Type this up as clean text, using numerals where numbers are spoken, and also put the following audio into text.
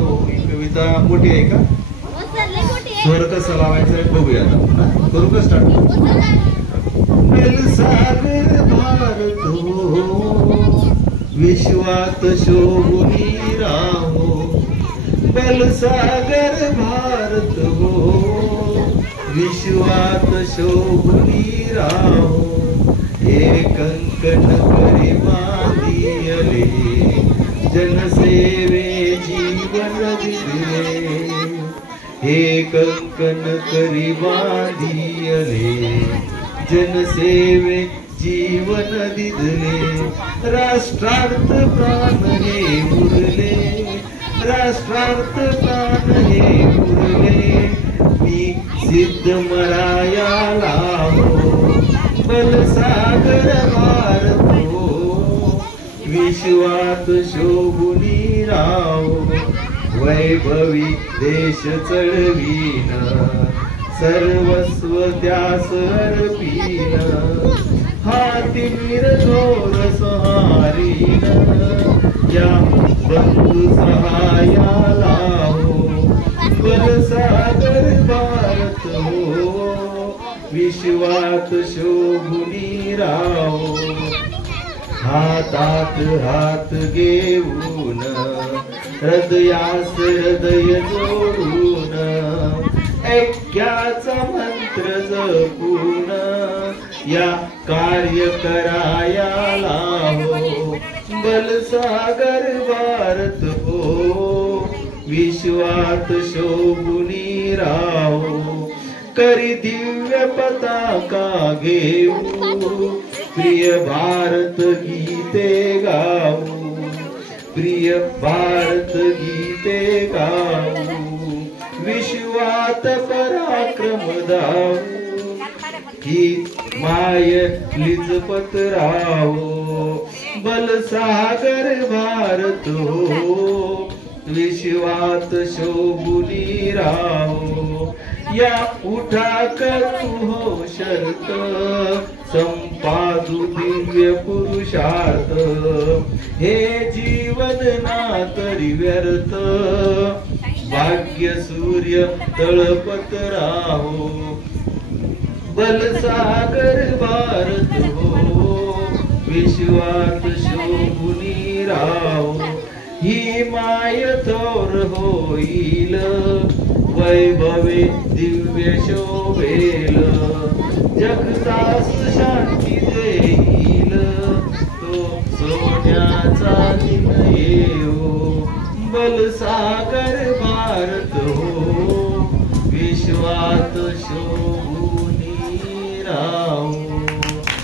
लावतो. ही कविता मोठी आहे का? स्वर कसं लावायचं आहे बघूया आता. करू का स्टार्ट? बेलसागर भारतो विश्वात शोभुनी राहो. बेलसागर भारत हो विश्वात शोभुनी राहो. हे कंकण करी बांधियले जनसेवे जीवन दिले. हे कंकण करी बांधियले जनसेवे जीवन दिले. राष्ट्रार्थ प्राण हे उरले, राष्ट्रार्थ प्राण हे उरले. मी सिद्ध मरायाला हो बलसागर भारतो विश्वात शोभुनी राहो. वैभवी देश चढवीन सर्वस्व त्यास अर्पीन. हाती थोर सहारीन या बंधू सहायाला हो. बलसागर भारत हो विश्वात शोभुनी राहो. हातात हात घेऊन हृदयास हृदय जोडून ऐक्याचा मंत्र जपून या कार्य करायाला हो. बलसागर भारत हो विश्वात शोभुनी राहो. करी दिव्य पताका घेऊ प्रिय भारत गीते गाऊ. प्रिय भारत गीते गाऊ. विश्वात पराक्रम दाऊ. ही मायलीच पत्रावो. बलसागर भारत हो विश्वात शोभुनी राहो. या उठा करू हो शर्त संपादू दिव्य पुरुषार्थ. हे जीवन ना तरी व्यर्थ भाग्य सूर्य तळपत राहो. बलसागर भारत हो विश्वात शोभुनी राहो. ही माय थोर होईल वैभवे दिव्य शोभेल. जगतास शांती देईल तो सोन्याचा दिन येऊ. बलसागर भारत हो विश्वात शोभू